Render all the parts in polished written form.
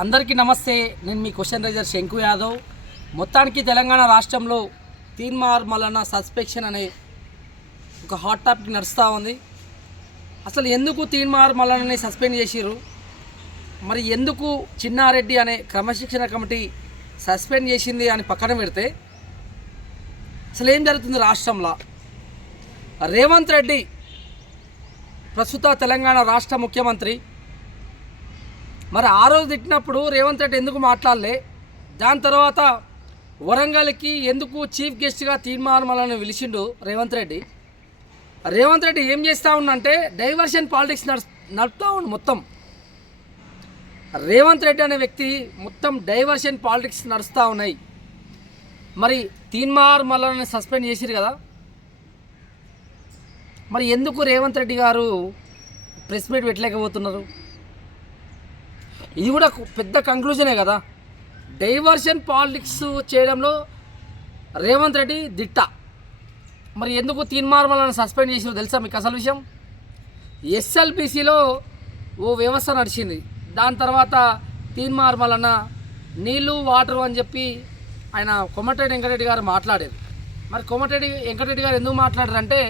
అందరికీ నమస్తే. నేను మీ క్వశ్చన్ రైజర్ శంకు యాదవ్. మొత్తానికి తెలంగాణ రాష్ట్రంలో తీన్మార్ మల్లన్న సస్పెన్షన్ అనే ఒక హాట్ టాపిక్ నడుస్తూ ఉంది. అసలు ఎందుకు తీన్మార్ మల్లన్నని సస్పెండ్ చేసిర్రు, మరి ఎందుకు చిన్నారెడ్డి అనే క్రమశిక్షణ కమిటీ సస్పెండ్ చేసింది అని పక్కన పెడితే అసలు ఏం జరుగుతుంది రాష్ట్రంలో? రేవంత్ రెడ్డి ప్రస్తుత తెలంగాణ రాష్ట్ర ముఖ్యమంత్రి. మరి ఆ రోజు తిట్టినప్పుడు రేవంత్ రెడ్డి ఎందుకు మాట్లాడలే? దాని తర్వాత వరంగల్కి ఎందుకు చీఫ్ గెస్ట్గా తీన్మార్ మల్లన్నని పిలిచిండు రేవంత్ రెడ్డి? రేవంత్ రెడ్డి ఏం చేస్తూ ఉన్నంటే డైవర్షన్ పాలిటిక్స్ నడుపుతూ ఉండు. మొత్తం రేవంత్ రెడ్డి అనే వ్యక్తి మొత్తం డైవర్షన్ పాలిటిక్స్ నడుస్తూ ఉన్నాయి. మరి తీన్మార్ మల్లన్నని సస్పెండ్ చేసిరు కదా, మరి ఎందుకు రేవంత్ రెడ్డి గారు ప్రెస్ మీట్ పెట్టలేకపోతున్నారు? ఇది కూడా పెద్ద కంక్లూజనే కదా. డైవర్షన్ పాలిటిక్స్ చేయడంలో రేవంత్ రెడ్డి దిట్ట. మరి ఎందుకు తీన్మార్ మల్లన్నని సస్పెండ్ చేసిరో తెలుసా మీకు అసలు విషయం? ఎస్ఎల్బీసీలో ఓ వ్యవస్థ నడిచింది. దాని తర్వాత తీన్మార్ మల్లన్న నీళ్ళు వాటర్ అని చెప్పి ఆయన కోమటిరెడ్డి వెంకటరెడ్డి గారు మాట్లాడారు. మరి కోమటిరెడ్డి వెంకటరెడ్డి గారు ఎందుకు మాట్లాడారంటే,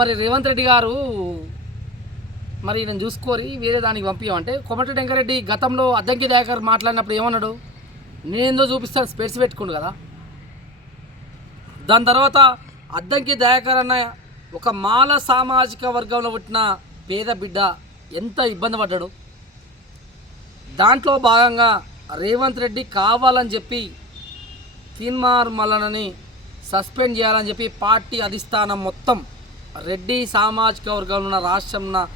మరి రేవంత్ రెడ్డి గారు మరి నేను చూసుకొని వేరే దానికి పంపించామంటే, కోమటిరెడ్డి వెంకటరెడ్డి గతంలో అద్దంకి దయాకర్ మాట్లాడినప్పుడు ఏమన్నాడు? నేనేందో చూపిస్తాను స్పెట్స్ పెట్టుకుండు కదా. దాని తర్వాత అద్దంకి దయాకర్ అన్న ఒక మాల సామాజిక వర్గంలో పుట్టిన పేద బిడ్డ ఎంత ఇబ్బంది పడ్డాడు. దాంట్లో భాగంగా రేవంత్ రెడ్డి కావాలని చెప్పి తీన్మార్ మల్లన్నని సస్పెండ్ చేయాలని చెప్పి పార్టీ అధిష్టానం మొత్తం రెడ్డి సామాజిక వర్గంలో ఉన్న రాష్ట్రంలో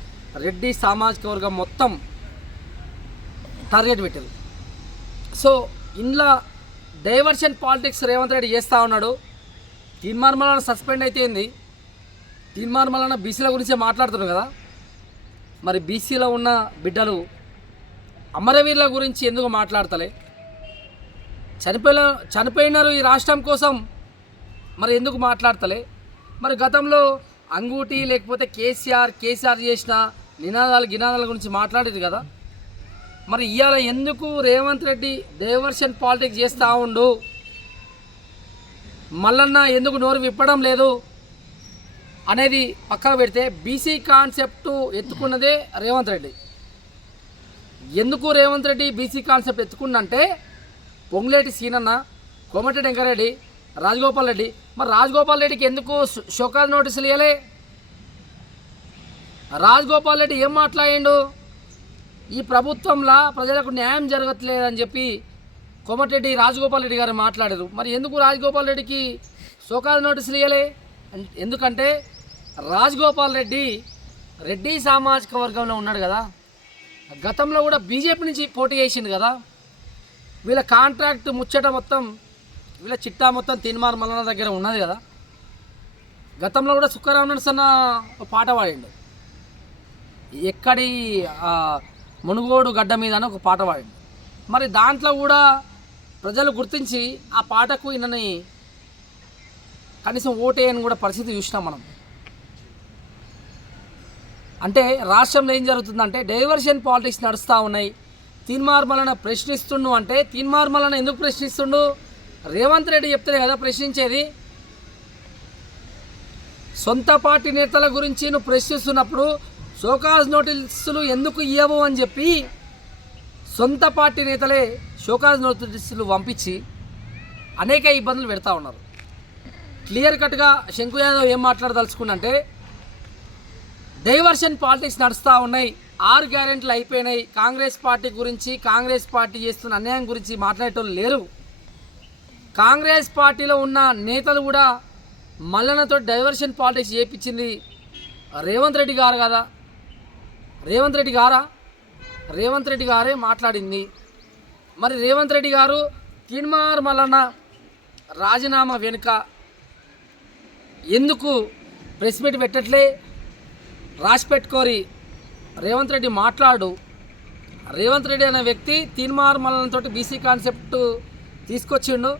రెడ్డి సామాజిక వర్గం మొత్తం టార్గెట్ పెట్టారు. సో ఇంట్లో డైవర్షన్ పాలిటిక్స్ రేవంత్ రెడ్డి చేస్తూ ఉన్నాడు. తీన్మార్ మల్లన్న సస్పెండ్ అయితే ఏంది? తీన్మార్ మల్లన్న బీసీల గురించే మాట్లాడుతున్నారు కదా. మరి బీసీలో ఉన్న బిడ్డలు అమరవీరుల గురించి ఎందుకు మాట్లాడతలే? చనిపోయినారు ఈ రాష్ట్రం కోసం, మరి ఎందుకు మాట్లాడతలే? మరి గతంలో అంగూటి లేకపోతే కేసీఆర్ చేసిన గినాదాల గురించి మాట్లాడేది కదా. మరి ఇవాళ ఎందుకు రేవంత్ రెడ్డి డైవర్షన్ పాలిటిక్స్ చేస్తూ ఉండు? మల్లన్న ఎందుకు నోరు విప్పడం లేదు అనేది పక్కన పెడితే, బీసీ కాన్సెప్ట్ ఎత్తుకున్నదే రేవంత్ రెడ్డి. ఎందుకు రేవంత్ రెడ్డి బీసీ కాన్సెప్ట్ ఎత్తుకున్నంటే, పొంగులేటి సీనన్న, కోమటిరెడ్డి వెంకరెడ్డి, రాజగోపాల్ రెడ్డి. మరి రాజగోపాల్ రెడ్డికి ఎందుకు షోకాజ్ నోటీసులు ఇవ్వలే? రాజగోపాల్ రెడ్డి ఏం మాట్లాడిండు? ఈ ప్రభుత్వంలో ప్రజలకు న్యాయం జరగట్లేదని చెప్పి కోమటిరెడ్డి రాజగోపాల్ రెడ్డి గారు మాట్లాడారు. మరి ఎందుకు రాజగోపాల్ రెడ్డికి షోకాజ్ నోటీసులు ఇవ్వలే? ఎందుకంటే రాజగోపాల్ రెడ్డి సామాజిక వర్గంలో ఉన్నాడు కదా. గతంలో కూడా బీజేపీ నుంచి పోటీ చేసిండు కదా. వీళ్ళ కాంట్రాక్ట్ ముచ్చట మొత్తం, వీళ్ళ చిట్టా మొత్తం తీన్మార్ మల్లన్న దగ్గర ఉన్నది కదా. గతంలో కూడా సుఖరాం నరసన్న పాట పాడిండు, ఎక్కడి మునుగోడు గడ్డ మీద అని ఒక పాట పాడిండు. మరి దాంట్లో కూడా ప్రజలు గుర్తించి ఆ పాటకు ఈయనని కనీసం ఓటేయని కూడా పరిస్థితి చూసినాం మనం. అంటే రాష్ట్రంలో ఏం జరుగుతుందంటే డైవర్షన్ పాలిటిక్స్ నడుస్తూ ఉన్నాయి. తీన్మార్ మల్లన్న ప్రశ్నిస్తుండు అంటే, తీన్మార్ మల్లన్న ఎందుకు ప్రశ్నిస్తుండు? రేవంత్ రెడ్డి చెప్తేనే కదా ప్రశ్నించేది. సొంత పార్టీ నేతల గురించి నువ్వు ప్రశ్నిస్తున్నప్పుడు షోకాజ్ నోటీసులు ఎందుకు ఇవ్వవు అని చెప్పి సొంత పార్టీ నేతలే షోకాజ్ నోటీసులు పంపించి అనేక ఇబ్బందులు పెడతా ఉన్నారు. క్లియర్ కట్గా శంకు యాదవ్ ఏం మాట్లాడదలుచుకుంటే, డైవర్షన్ పాలిటిక్స్ నడుస్తూ ఉన్నాయి. 6 గ్యారెంటీలు అయిపోయినాయి. కాంగ్రెస్ పార్టీ గురించి, కాంగ్రెస్ పార్టీ చేస్తున్న అన్యాయం గురించి మాట్లాడేటోళ్ళు లేరు. కాంగ్రెస్ పార్టీలో ఉన్న నేతలు కూడా మల్లన్నతో డైవర్షన్ పాలిటిక్స్ చేయించింది రేవంత్ రెడ్డి గారు కదా. రేవంత్ రెడ్డి గారే మాట్లాడింది. మరి రేవంత్ రెడ్డి గారు తీన్మార్ మల్లన్న రాజీనామా వెనుక ఎందుకు ప్రెస్ మీట్ పెట్టట్లే? రాసి పెట్టుకోరి రేవంత్ రెడ్డి మాట్లాడు. రేవంత్ రెడ్డి అనే వ్యక్తి తీన్మార్ మల్లన్నతో బీసీ కాన్సెప్ట్ తీసుకొచ్చిండు.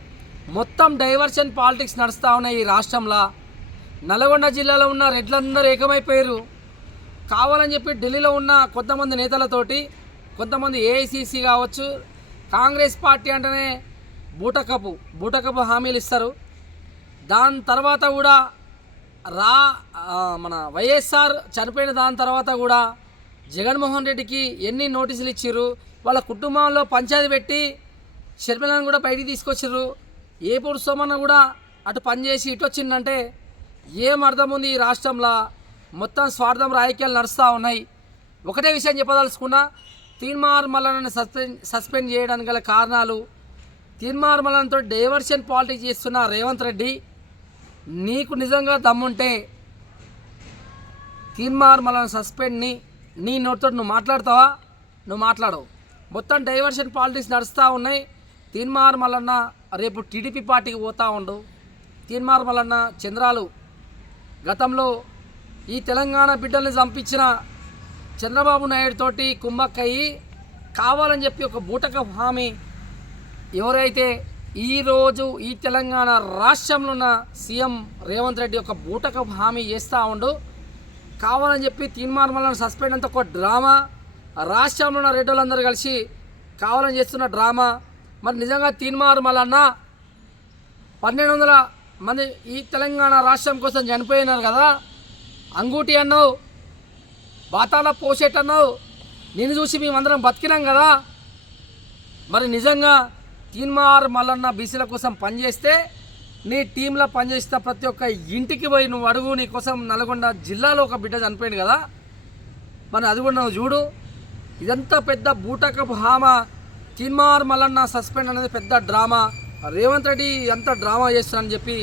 మొత్తం డైవర్షన్ పాలిటిక్స్ నడుస్తూ ఉన్నాయి ఈ రాష్ట్రంలో. నల్గొండ జిల్లాలో ఉన్న రెడ్లందరూ ఏకమైపోయారు. కావాలని చెప్పి ఢిల్లీలో ఉన్న కొంతమంది నేతలతోటి కొంతమంది ఏఐసిసి కావచ్చు, కాంగ్రెస్ పార్టీ అంటేనే బూటకపు హామీలు ఇస్తారు. దాని తర్వాత కూడా మన వైఎస్ఆర్ చనిపోయిన దాని తర్వాత కూడా జగన్మోహన్ రెడ్డికి ఎన్ని నోటీసులు ఇచ్చిర్రు, వాళ్ళ కుటుంబంలో పంచాయతీ పెట్టి షర్మిలను కూడా బయటికి తీసుకొచ్చిర్రు. ఏ పురుషమన్నా కూడా అటు పనిచేసి ఇటు వచ్చిందంటే ఏం అర్థం ఉంది? ఈ రాష్ట్రంలో మొత్తం స్వార్థం రాజకీయాలు నడుస్తూ ఉన్నాయి. ఒకటే విషయం చెప్పదలుచుకున్నా, తీన్మార్ మల్లన్నని సస్పెండ్ చేయడానికి గల కారణాలు, తీన్మార్ మల్లన్నతో డైవర్షన్ పాలిటిక్స్ చేస్తున్న రేవంత్ రెడ్డి, నీకు నిజంగా దమ్ముంటే తీన్మార్ మల్లన్న సస్పెండ్ని నీ నోటితో నువ్వు మాట్లాడతావా? నువ్వు మాట్లాడవు. మొత్తం డైవర్షన్ పాలిటిక్స్ నడుస్తూ ఉన్నాయి. తీన్మార్ మల్లన్న రేపు టీడీపీ పార్టీకి పోతూ ఉండు. తీన్మార్ మల్లన్న చంద్రాలు గతంలో ఈ తెలంగాణ బిడ్డల్ని చంపించిన చంద్రబాబు నాయుడు తోటి కుమ్మక్కయ్యి కావాలని చెప్పి ఒక బూటకపు హామీ ఎవరైతే ఈరోజు ఈ తెలంగాణ రాష్ట్రంలో ఉన్న సీఎం రేవంత్ రెడ్డి ఒక బూటకపు హామీ చేస్తూ ఉండు. కావాలని చెప్పి తీన్మార్ మల్లన్న సస్పెండ్ అంతా ఒక డ్రామా, రాష్ట్రంలో ఉన్న రెడ్డోళ్ళందరూ కలిసి కావాలని చేస్తున్న డ్రామా. మరి నిజంగా తీన్మార్ మల్లన్న 1200 మంది ఈ తెలంగాణ రాష్ట్రం కోసం చనిపోయినారు కదా, అంగూటి అన్నావు, బాతాల పోషెట్ అన్నావు, నిన్ను చూసి మేమందరం బతికినాం కదా. మరి నిజంగా తీన్మార్ మల్లన్న బీసీల కోసం పనిచేస్తే నీ టీంలో పనిచేసిన ప్రతి ఒక్క ఇంటికి పోయి నువ్వు అడుగు, నీ కోసం నల్గొండ జిల్లాలో ఒక బిడ్డ చనిపోయింది కదా, మరి అది కూడా నువ్వు చూడు. ఇదంతా పెద్ద బూటకపు హామా. తీన్మార్ మల్లన్న సస్పెండ్ అనేది పెద్ద డ్రామా. రేవంత్ రెడ్డి ఎంత డ్రామా చేస్తానని చెప్పి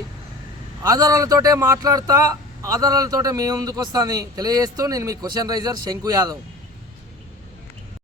ఆధారాలతోటే మాట్లాడతా, ఆధారాలతోటే మీ ముందుకు వస్తానని తెలియజేస్తూ నేను మీ క్వశ్చన్ రైజర్ శంకు యాదవ్.